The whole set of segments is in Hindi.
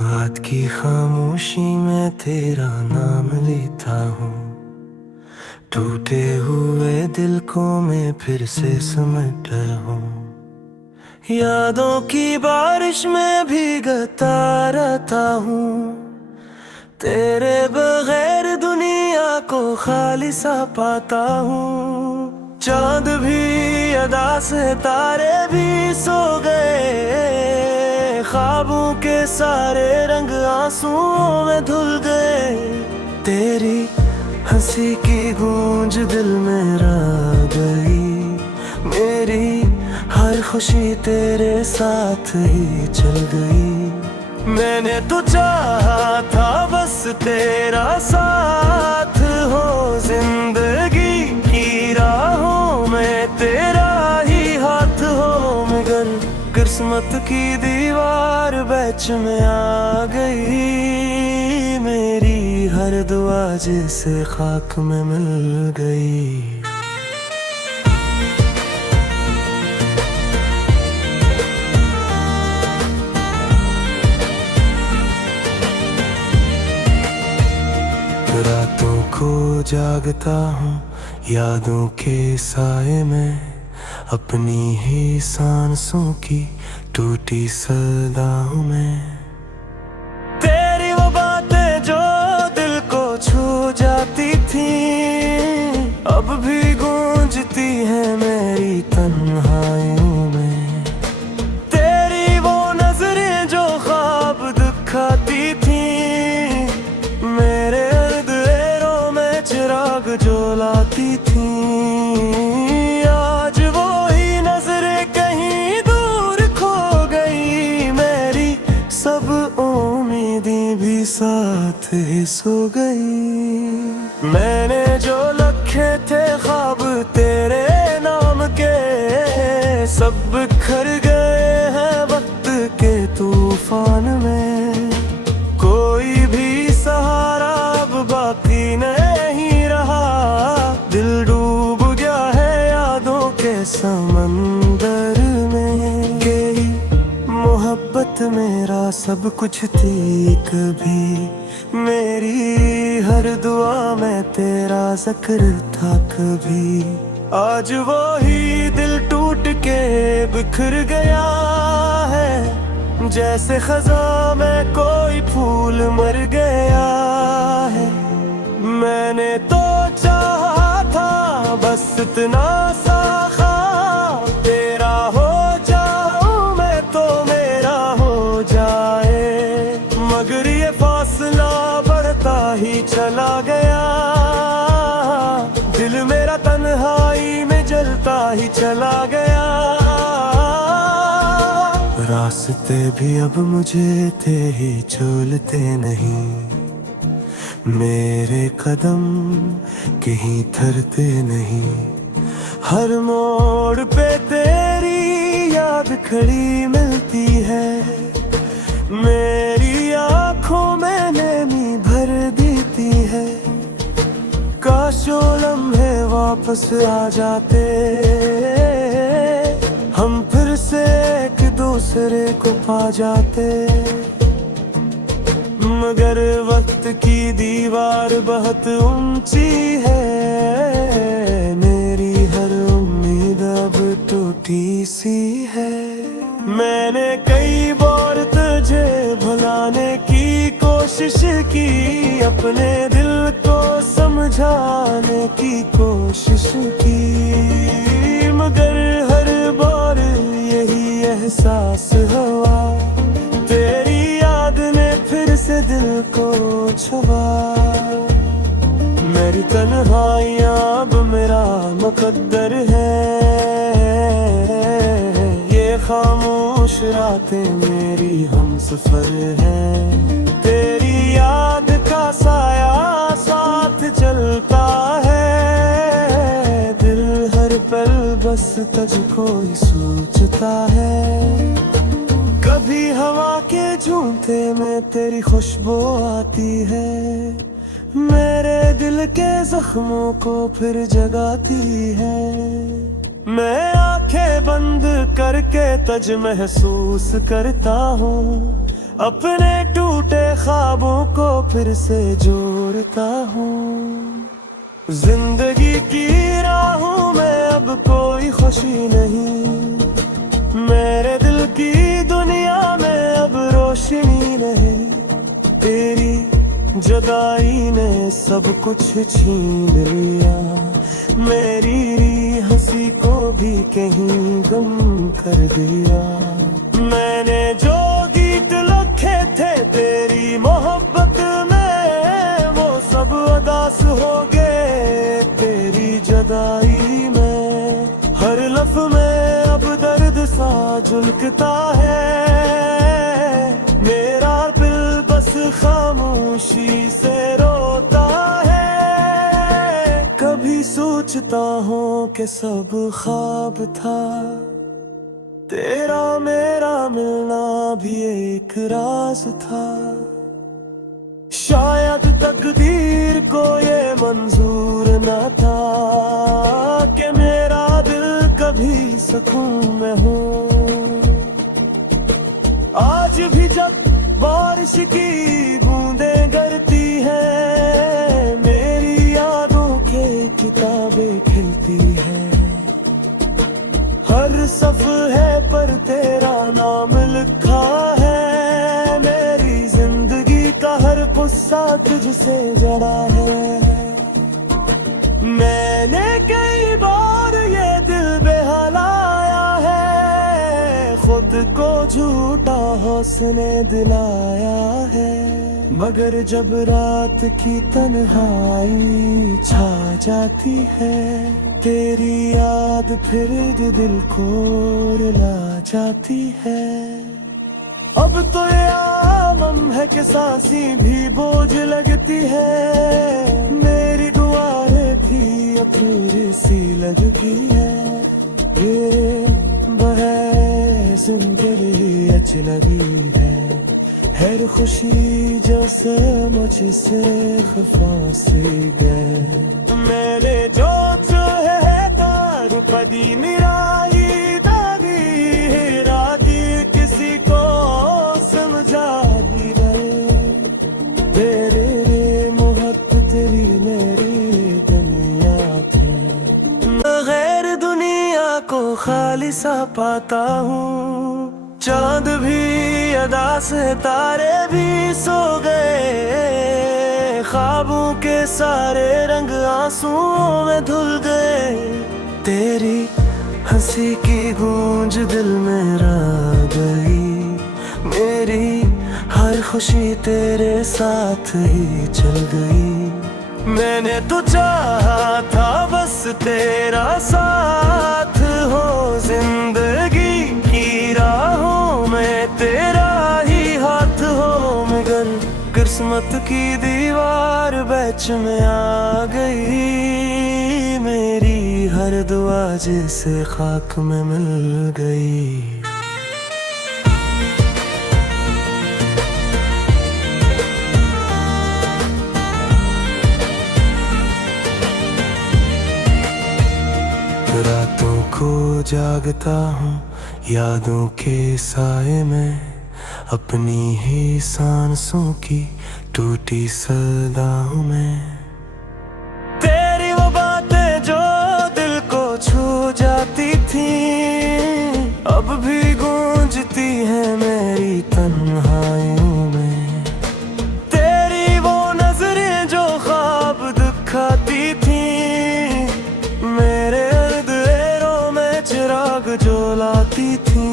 रात की खामोशी में तेरा नाम लेता हूँ, टूटे हुए दिल को मैं फिर से समेटा हूँ। यादों की बारिश में भीगता रहता हूँ, तेरे बगैर दुनिया को खाली सा पाता हूँ। चांद भी अदा से तारे भी सो गए, ख्वाबों के सारे रंग आंसुओं में धुल गए। तेरी हंसी की गूंज दिल में रह गई, मेरी हर खुशी तेरे साथ ही चल गई। मैंने तो चाहा था बस तेरा साथ हो, जिंदगी की राहों में तेरा ही हाथ हो। मगर किस्मत की दीवार बीच में आ गई, मेरी हर दुआ जैसे खाक में मिल गई। रातों को जागता हूँ यादों के साए में, अपनी ही सांसों की टूटी सदाओं में। तेरी वो बातें जो दिल को छू जाती थी, अब भी गूंजती है मेरी तन्हाइयों में। तेरी वो नजरें जो ख्वाब दिखाती थी, मेरे अंधेरों में चिराग जो लाती थी। आज वो ही नजरें कहीं दूर खो गई, मेरी सब उम्मीदें भी साथ ही सो गई। मैंने जो रखे थे ख्वाब तेरे नाम के, सब बिखर गए हैं वक्त के तूफान में। कोई भी सहारा अब बाकी नहीं रहा, दिल डूब गया है यादों के समंदर में। गई मोहब्बत मेरा सब कुछ थी कभी, मेरी हर दुआ में तेरा जिक्र था कभी। आज वो ही दिल टूट के बिखर गया है, जैसे खज़ां में कोई फूल मर गया है। मैंने तो चाहा था बस इतना सा ख्वाब, तेरा हो जाऊं मैं तो मेरा हो जाए। मगर ये फासला बढ़ता ही चला गया, दिल मेरा तन्हाई में जलता ही चला गया। रास्ते भी अब मुझे थे ही चलते नहीं, मेरे कदम कहीं थरते नहीं। हर मोड़ पे तेरी याद खड़ी मिलती है, मेरी आंखों में नमी भर देती है। काश वो लम्हे वापस आ जाते, हम फिर से एक दूसरे को पा जाते। मगर वक्त की दीवार बहुत ऊंची है, मेरी हर उम्मीद अब टूटी सी है। मैंने कई बार तुझे भुलाने की कोशिश की, अपने दिल को समझाने की कोशिश की। मगर हर बार यही एहसास हुआ, तेरी याद ने फिर से दिल को छुआ। मेरी तन्हाइयाँ अब मेरा मुकद्दर है, ये खामोश रातें मेरी हमसफर है। तेरी याद का साया साथ चलता है, दिल हर पल बस तुझको ही सोचता है। कभी हवा के झूठे में तेरी खुशबू आती है, मेरे दिल के जख्मों को फिर जगाती है। मैं आंखें बंद करके तुझ महसूस करता हूँ, अपने टूटे ख्वाबों को फिर से जोड़ता हूँ। जिंदगी की राहों में अब कोई खुशी नहीं, मेरे दिल की दुनिया में अब रोशनी नहीं। तेरी जुदाई ने सब कुछ छीन लिया, मेरी हंसी को भी कहीं गम कर दिया। मैंने जो गीत लिखे थे तेरी मोहब्बत में, वो सब उदास हो गए तेरी जुदाई में। हर लफ्ज़ में अब दर्द सा झुलकता है, मेरा दिल बस खामोशी से रोता है। कभी सोचता हूँ कि सब ख्वाब था, तेरा मेरा मिलना भी एक राज था। शायद तकदीर को ये मंजूर न था कि मेरा दिल कभी सुकून में हो। आज भी जब बारिश की बूंदें गिरती हैं, मेरी यादों के किताबें खिलती हैं। हर सफ़े पर तेरा नाम लिखा है, मेरी जिंदगी का हर गुस्सा तुझसे जड़ा है। मैंने कई बार ये दिल बहलाया है, खुद को झूठा हौसले दिलाया है। मगर जब रात की तन्हाई छा जाती है, तेरी याद फिर दिल को रुला जाती है। अब तो ये आम है कि सांसें भी बोझ लगती है, मेरी दुआएं भी अधूरी सी लगती है। ये बहे जिंदगी अजनबी है, हर खुशी जैसे मुझसे खफा सी गए। मैंने जो है दारू पदी निराई दादी रागी, किसी को समझा भी गए। तेरे मोहब्बत तेरी मेरी दुनिया थी, गैर दुनिया को खाली सा पाता हूँ। चांद भी अदा से तारे भी सो गए, ख्वाबों के सारे रंग आंसुओं में धुल गए। तेरी हंसी की गूंज दिल में रह गई, मेरी हर खुशी तेरे साथ ही चल गई। मैंने तो चाहा था बस तेरा साथ हो, जिंदगी की राहों में तेरा ही हाथ हो। मगर किस्मत की दीवार बीच में आ गई, मेरी हर दुआ जैसे खाक में मिल गई। रातों को जागता हूँ यादों के साए में, अपनी ही सांसों की टूटी सदाओं में। तेरी वो बातें जो दिल को छू जाती थी, अब भी गूंजती है मेरी तन्हाइयों में। तेरी वो नजरें जो ख्वाब दिखाती थी, मेरे अंधेरों में चिराग जो लाती थी।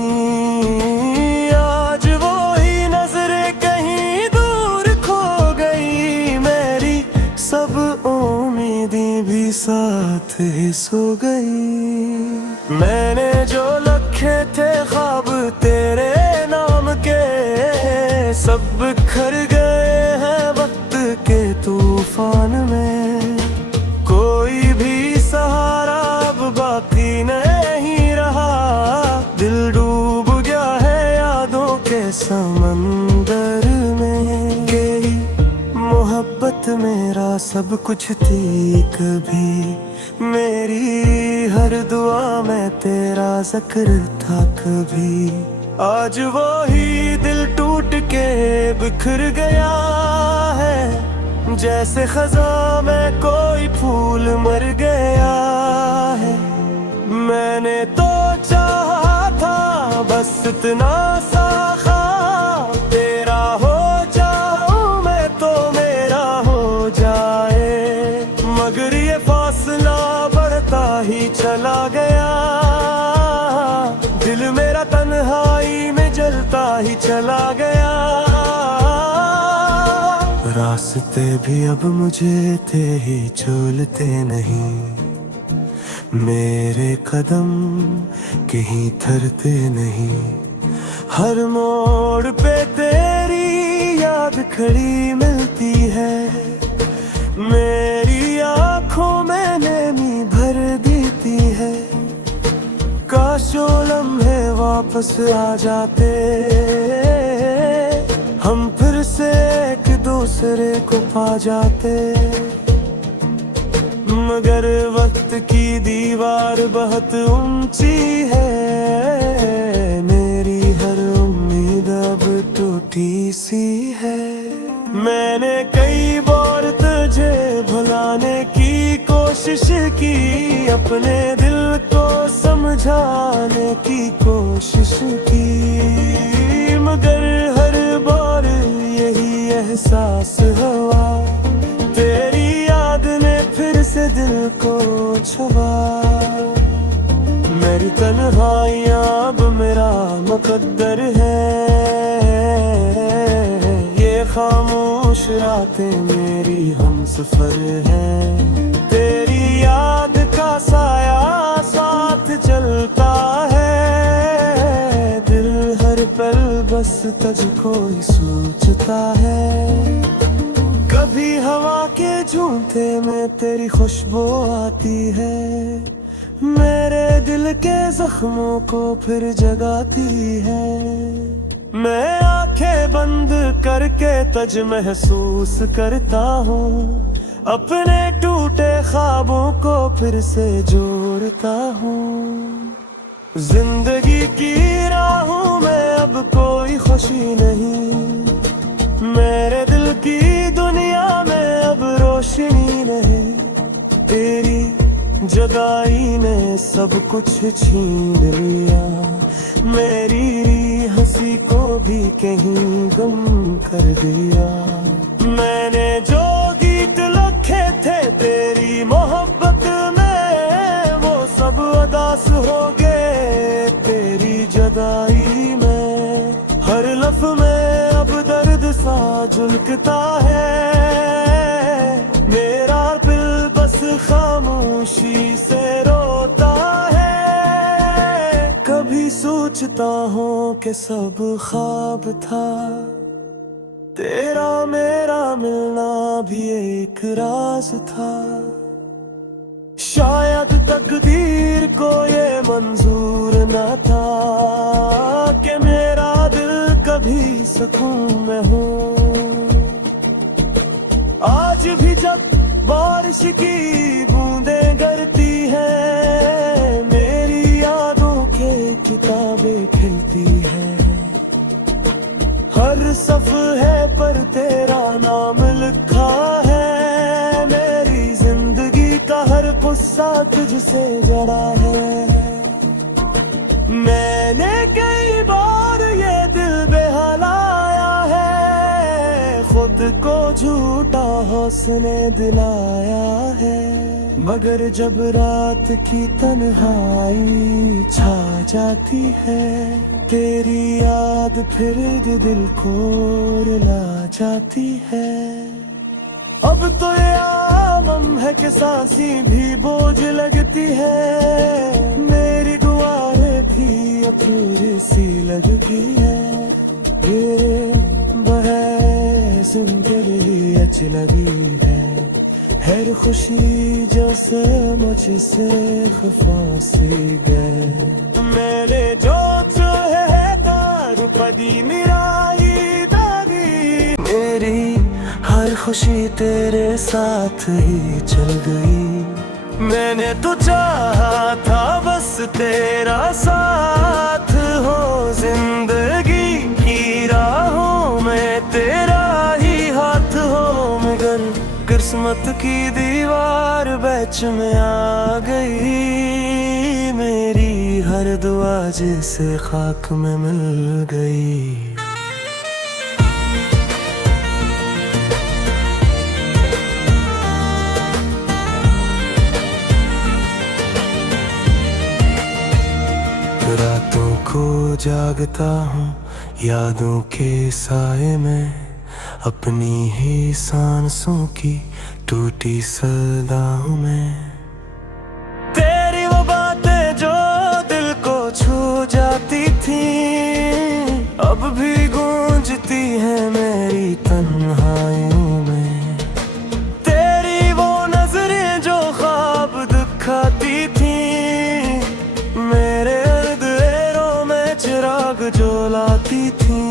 आज वो ही नजरें कहीं दूर खो गई, मेरी सब उम्मीदें भी साथ ही सो गई। मैंने जो लिखे थे ख्वाब तेरे नाम के, सब बिखर गए हैं वक्त के तूफान में। कोई भी सहारा अब बाकी नहीं रहा, दिल डूब गया है यादों के समंदर में। यही मोहब्बत मेरा सब कुछ थी कभी, मेरी हर दुआ में तेरा जिक्र था कभी। आज वो ही दिल टूट के बिखर गया है, जैसे खज़ां में कोई फूल मर गया है। मैंने तो चाहा था बस इतना सा ख्वाब, तेरा हो जाऊं मैं तो मेरा हो जाए, मगर ये फासला बढ़ता ही चला गया, दिल मेरा तन्हाई में जलता ही चला गया। रास्ते भी अब मुझे थे ही चलते नहीं, मेरे कदम कहीं थरते नहीं, हर मोड़ पे तेरी याद खड़ी मिलती है, मेरी आँखों में नैनी भर देती है। काश वो लम्हे वापस आ जाते, हम फिर से एक दूसरे को पा जाते, मगर वक्त की दीवार बहुत ऊंची है, मेरी हर उम्मीद अब टूटी सी है। मैंने कई बार तुझे भुलाने की कोशिश की, अपने दिल को समझाने की कोशिश की, मगर हर बार यही एहसास हुआ, तेरी याद ने फिर से दिल को छुआ। मेरी तन्हाइयाँ अब मेरा मुकद्दर है, ये खामोश रातें मेरी हमसफर है, तेरी याद का साया साथ चलता है, दिल हर पल बस तुझको ही सोचता है। कभी हवा के झूठे में तेरी खुशबू आती है, मेरे दिल के जख्मों को फिर जगाती है, मैं आंखें बंद करके तुझ महसूस करता हूँ, अपने टूटे ख्वाबों को फिर से जोड़ता हूँ। जिंदगी की राहों में अब कोई खुशी नहीं, मेरे दिल की दुनिया में अब रोशनी नहीं, तेरी जुदाई ने सब कुछ छीन लिया, मेरी हंसी को भी कहीं गम कर दिया। मैंने जो गीत लिखे थे तेरी मोहब्बत में, वो सब उदास हो गए तेरी जुदाई में, हर लफ्ज़ में अब दर्द सा झुलकता है, मेरा दिल बस खामोशी से रोता है। कभी सोचता हूँ कि सब ख्वाब था, तेरा मेरा मिलना भी एक राज था, शायद तकदीर को ये मंजूर न था कि मेरा दिल कभी सुकून में हो। आज भी जब बारिश की बूंदें गिरती हैं, मेरी यादों के किताबें खिलती हैं, हर सफ़हे पर तेरा नाम लिखा है, मेरी जिंदगी का हर गुस्सा तुझसे जड़ा है। मैंने कई बार ये दिल बहलाया है, खुद को झूठा हौसले दिलाया है, मगर जब रात की तन्हाई छा जाती है, तेरी याद फिर दिल को रुला जाती है। अब तो ये आम है कि सांसें भी बोझ लगती है, मेरी दुआएं भी अधूरी सी लगती है, ये बहे जिंदगी अजनबी है, हर खुशी जैसे मुझसे खफा सी गए। मैंने जो चाहे दारू पदी मिराई दादी, मेरी हर खुशी तेरे साथ ही चल गई। मैंने तो चाहा था बस तेरा साथ हो, जिंदगी की राहों में तेरा ही हाथ हो, मगर किस्मत की दीवार बीच में आ गई। मेरी हर दुआ जैसे खाक में मिल गई। रातों को जागता हूँ यादों के साए में, अपनी ही सांसों की टूटी सदाओं में। तेरी वो बातें जो दिल को छू जाती थी, अब भी गूंजती है मेरी तन्हाइयों में। तेरी वो नजरें जो ख्वाब दिखाती थी, मेरे अंधेरों में चिराग जो लाती थी।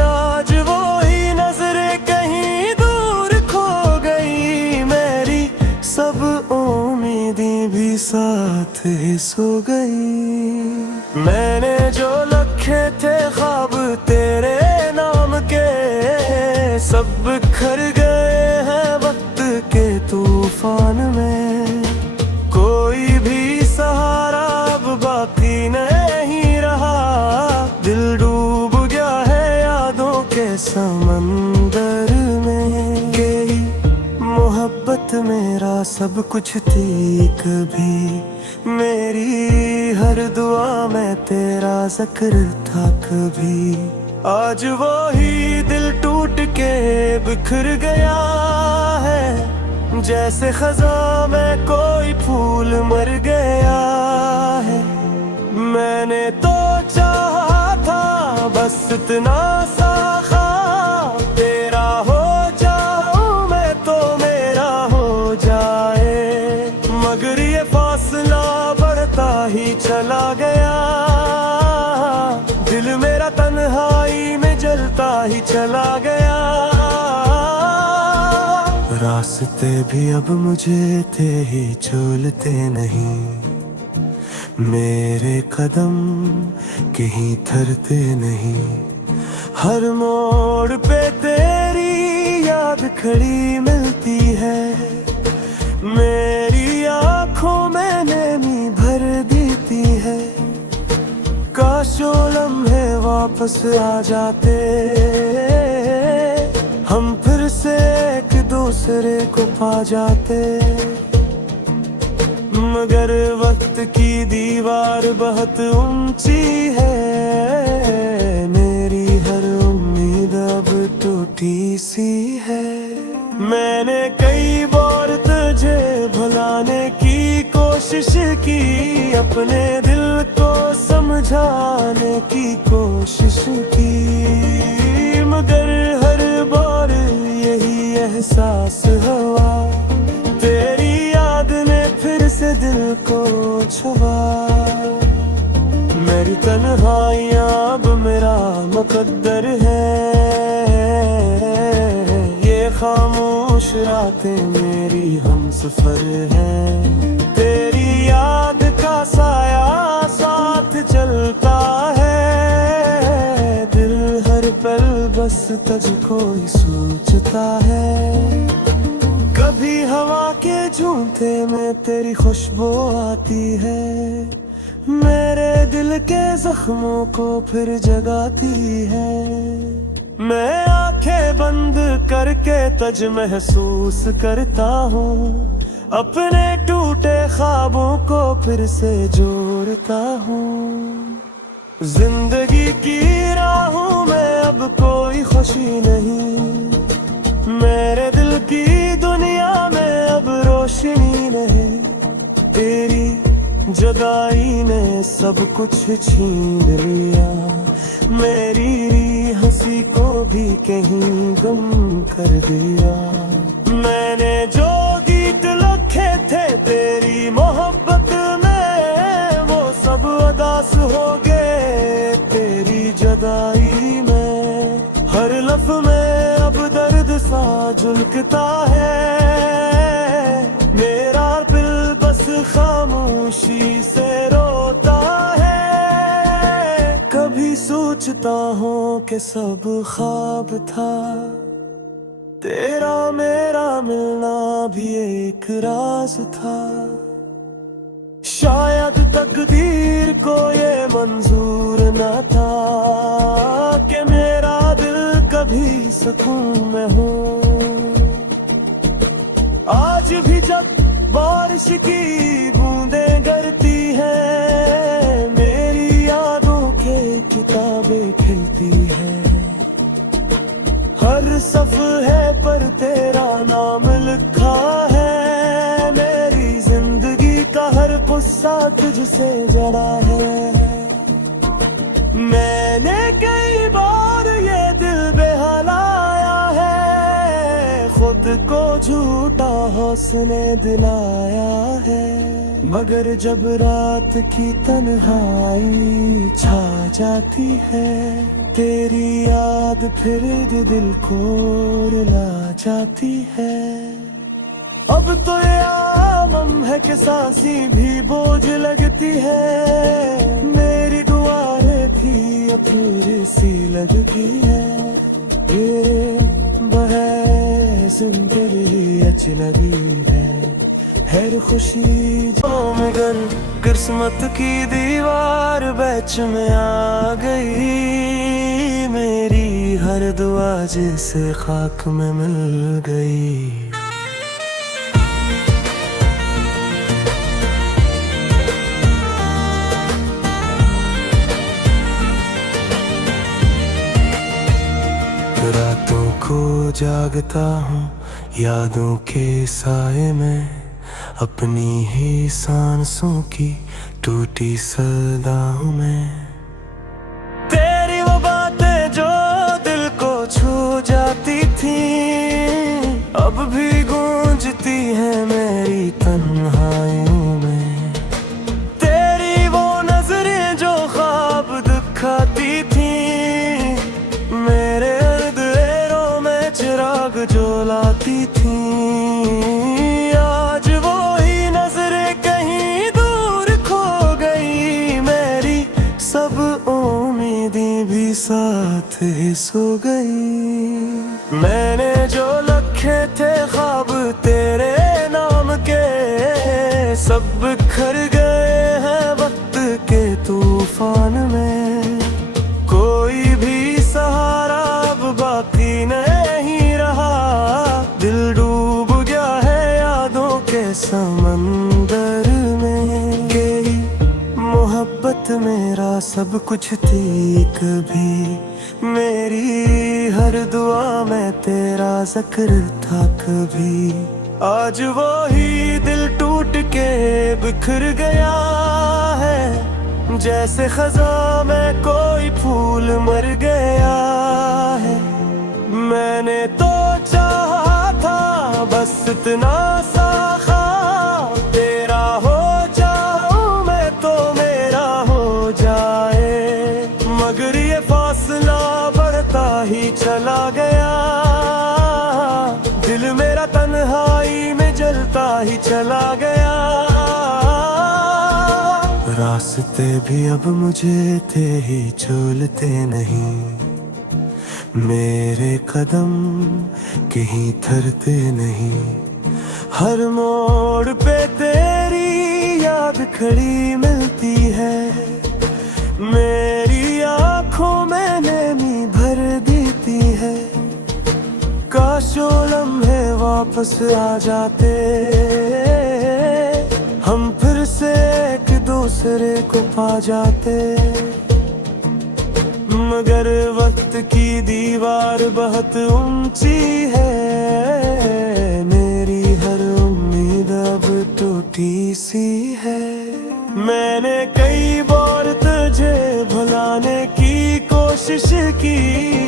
आज वो ही नजरें कहीं दूर खो गई, मेरी सब उम्मीदें भी साथ ही सो गई। मैंने जो रखे थे ख्वाब तेरे नाम के, सब बिखर गए हैं वक्त के तूफान में। कोई भी सहारा अब बाकी नहीं रहा, दिल डूब गया है यादों के समंदर में। यही मोहब्बत मेरा सब कुछ थी कभी, मेरी हर दुआ में तेरा जिक्र था कभी। आज वो ही दिल टूट के बिखर गया है, जैसे खज़ां में कोई फूल मर गया है। मैंने तो चाहा था बस इतना सा ख्वाब, तेरा हो जाऊं मैं तो मेरा हो जाए, मगर ये फासला बढ़ता ही चला गया। दिल मेरा तन्हाई में जलता ही चला गया। रास्ते भी अब मुझे थे ही चलते नहीं, मेरे कदम कहीं थरते नहीं। हर मोड़ पे तेरी याद खड़ी मिलती है, मेरी आँखों में नमी भर देती है। काश वो लम्हे वापस आ जाते, हम फिर से एक दूसरे को पा जाते। मगर वक्त की दीवार बहुत ऊंची है, मेरी हर उम्मीद अब टूटी सी है। मैंने कई बार तुझे भुलाने की कोशिश की, अपने दिल को समझाने की कोशिश की, मगर हर बार यही एहसास हुआ, तेरी याद ने फिर से दिल को छुआ। मेरी तन्हाइयाँ अब मेरा मुकद्दर है, ये खामोश रातें मेरी हमसफर हैं। तेरी याद का साया साथ चलता है, दिल हर पल बस तुझको ही सोचता है। कभी हवा के झूठे में तेरी खुशबू आती है, मेरे दिल के जख्मों को फिर जगाती है। मैं आंखें बंद करके तुझ महसूस करता हूँ, अपने टूटे ख्वाबों को फिर से जोड़ता हूँ। जिंदगी की राहों में अब कोई खुशी नहीं, मेरे दिल की दुनिया में अब रोशनी नहीं। तेरी जुदाई ने सब कुछ छीन लिया, मेरी हंसी को भी कहीं गुम कर दिया। मैंने जो गीत लिखे थे तेरी मोहब्बत में, वो सब उदास हो गए तेरी जुदाई में। हर लफ्ज़ में अब दर्द सा खामोशी से रोता है। कभी सोचता हूँ कि सब ख्वाब था, तेरा मेरा मिलना भी एक राज था। शायद तकदीर को ये मंजूर न था कि मेरा दिल कभी सुकून में हो। आज भी जब बारिश की बूंदें गिरती है, मेरी यादों के किताबें खिलती है। हर सफ़े पर तेरा नाम लिखा है, मेरी जिंदगी का हर गुस्सा तुझसे जड़ा है। मैंने कई बार ये दिल बहलाया है, खुद को झूठा हौसले दिलाया है। मगर जब रात की तन्हाई छा जाती है, तेरी याद फिर दिल को रुला जाती है। अब तो ये आलम है कि सांसें भी बोझ लगती है, मेरी दुआएं भी अधूरी सी लगती है। ये बहे जिंदगी अच्छी लगी है, हर खुशी जो मगन किस्मत की दीवार बैच में आ गई। मेरी हर दुआ जिसे खाक में मिल गई। रातों को जागता हूँ यादों के साए में, अपनी ही सांसों की टूटी सदाओं में। तेरी वो बातें जो दिल को छू जाती थी, अब भी गूंजती है मेरी तन्हाइयों में। तेरी वो नजरें जो ख्वाब दिखाती थी, मेरे अंधेरों में चिराग जो लाती थी। आज वो ही नजरें कहीं दूर खो गई, मेरी सब उम्मीदें भी साथ ही सो गई। मैंने जो रखे थे ख्वाब तेरे नाम के, सब बिखर गए हैं वक्त के तूफान में। कोई भी सहारा अब बाकी नहीं रहा, दिल डूब गया है यादों के समंदर में। गई मोहब्बत मेरा सब कुछ थी कभी, मेरी हर दुआ में तेरा जिक्र था कभी। आज वो ही दिल टूट के बिखर गया है, जैसे खज़ां में कोई फूल मर गया है। मैंने तो चाहा था बस इतना सा ख्वाब, तेरा हो जाऊं मैं तो मेरा हो जाए। मगर ये फासला बढ़ता ही चला गया, दिल मेरा तन्हाई में जलता ही चला गया। रास्ते भी अब मुझे थे ही चलते नहीं, मेरे कदम कहीं थरते नहीं। हर मोड़ पे तेरी याद खड़ी मिलती है, मेरी आँखों में नमी भर देती है। काश वो लम्हे वापस आ जाते, हम फिर से एक दूसरे को पा जाते। मगर वक्त की दीवार बहुत ऊंची है, मेरी हर उम्मीद अब टूटी सी है। मैंने कई बार तुझे भुलाने की कोशिश की,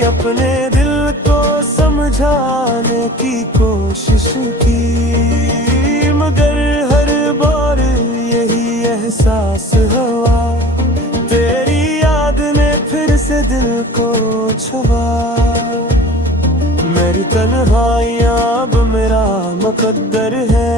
अपने दिल को समझाने की कोशिश की। मगर हर बार यही एहसास हुआ, तेरी याद ने फिर से दिल को छुआ। मेरी तन्हाइयाँ अब मेरा मुकद्दर है,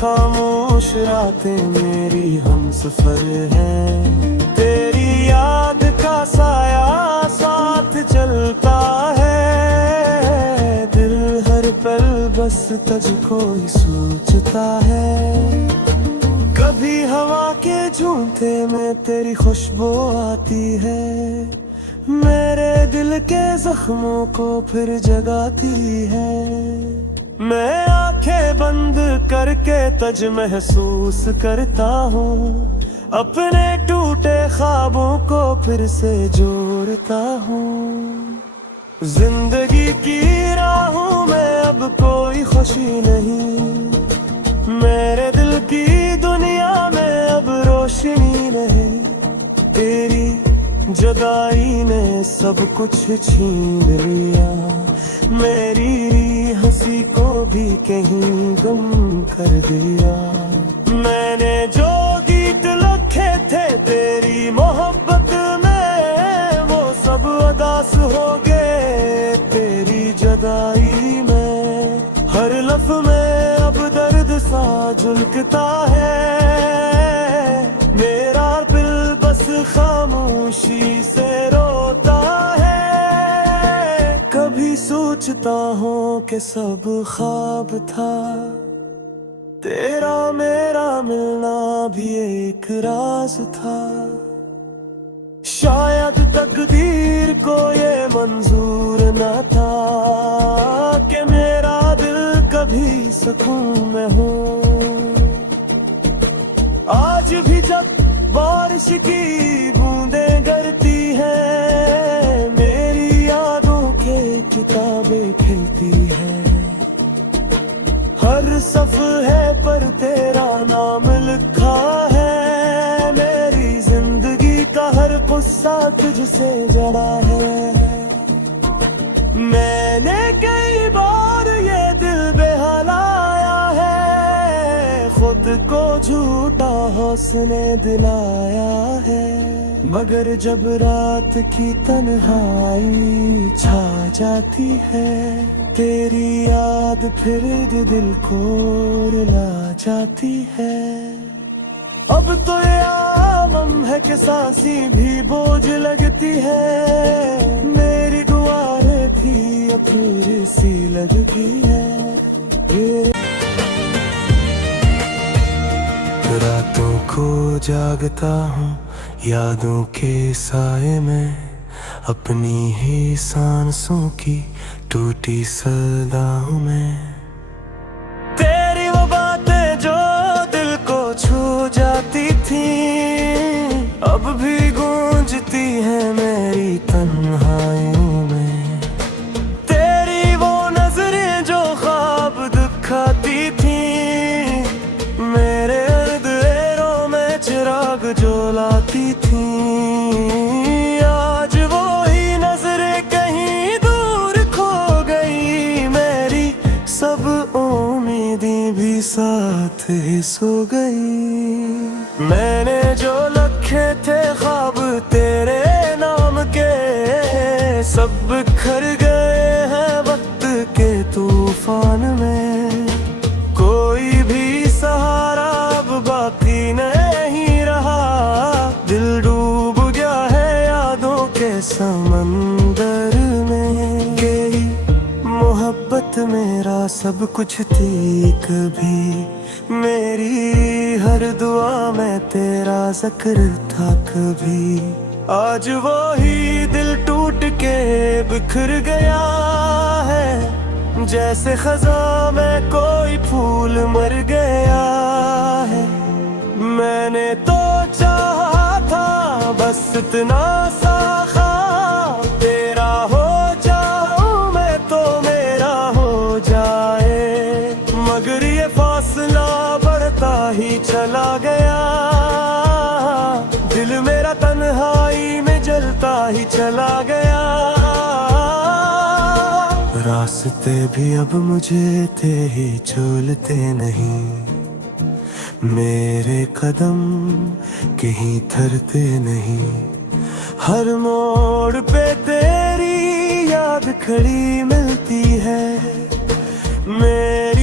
खामोश रातें मेरी हमसफर हैं। तेरी याद का साया साथ चलता है, दिल हर पल बस तुझको ही सोचता है। कभी हवा के झूठे में तेरी खुशबू आती है, मेरे दिल के जख्मों को फिर जगाती है। मैं आंखें बंद करके तुझ महसूस करता हूँ, अपने टूटे ख्वाबों को फिर से जोड़ता हूँ। जिंदगी की राहों में अब कोई खुशी नहीं, मेरे दिल की दुनिया में अब रोशनी नहीं। तेरी जुदाई ने सब कुछ छीन लिया, मेरी हंसी को भी कहीं गुम कर दिया। मैंने जो गीत लिखे थे तेरी मोहब्बत में, वो सब उदास हो गए तेरी जुदाई में। हर लफ्ज़ में अब दर्द सा झुलकता है, मेरा दिल बस खामोशी से रोता है। कभी सोचता हूँ कि सब ख्वाब था, तेरा मेरा मिलना भी एक राज था। शायद तकदीर को ये मंजूर न था कि मेरा दिल कभी सुकून में हो। आज भी जब बारिश की बूंदें गिरती हैं, मेरी यादों के किताबें खिलती हैं। हर सफ़े पर तेरा नाम लिखा है, मेरी जिंदगी का हर गुस्सा तुझसे जड़ा है। मैंने कई बार ये दिल बहलाया है, खुद को झूठा हौसले दिलाया है। मगर जब रात की तन्हाई छा जाती है, तेरी याद फिर दिल को रुला जाती है। अब तो ये आलम है कि सांसें भी बोझ लगती है, मेरी दुआएं भी अधूरी सी लगती है। रातों को जागता हूँ यादों के साए में, अपनी ही सांसों की टूटी सदाओं में। तेरी वो बातें जो दिल को छू जाती थी, अब भी गूंजती है मेरी तन्हाइयों में। तेरी वो नजरें जो ख्वाब दिखाती थी, मेरे अंधेरों में चिराग जो लाती थी। आज वो ही नजरें कहीं दूर खो गई, मेरी सब उम्मीदें भी साथ ही सो गई। मैंने जो लिखे थे ख्वाब तेरे नाम के, सब बिखर गए हैं वक्त के तूफान में। कोई भी सहारा अब बाकी नहीं रहा, दिल डूब गया है यादों के समंदर में। गई मोहब्बत मेरा सब कुछ थी कभी, मेरी हर दुआ में तेरा जिक्र था कभी। आज वो ही दिल टूट के बिखर गया है, जैसे खज़ां में कोई फूल मर गया है। मैंने तो चाहा था बस इतना सा ख्वाब, तेरा हो जाऊं मैं तो मेरा हो जाए। मगर ये फासला बढ़ता ही चला गया, दिल मेरा तन्हाई में जलता ही चला गया। रास्ते भी अब मुझे थे ही चलते नहीं, मेरे कदम कहीं थरते नहीं। हर मोड़ पे तेरी याद खड़ी मिलती है, मेरी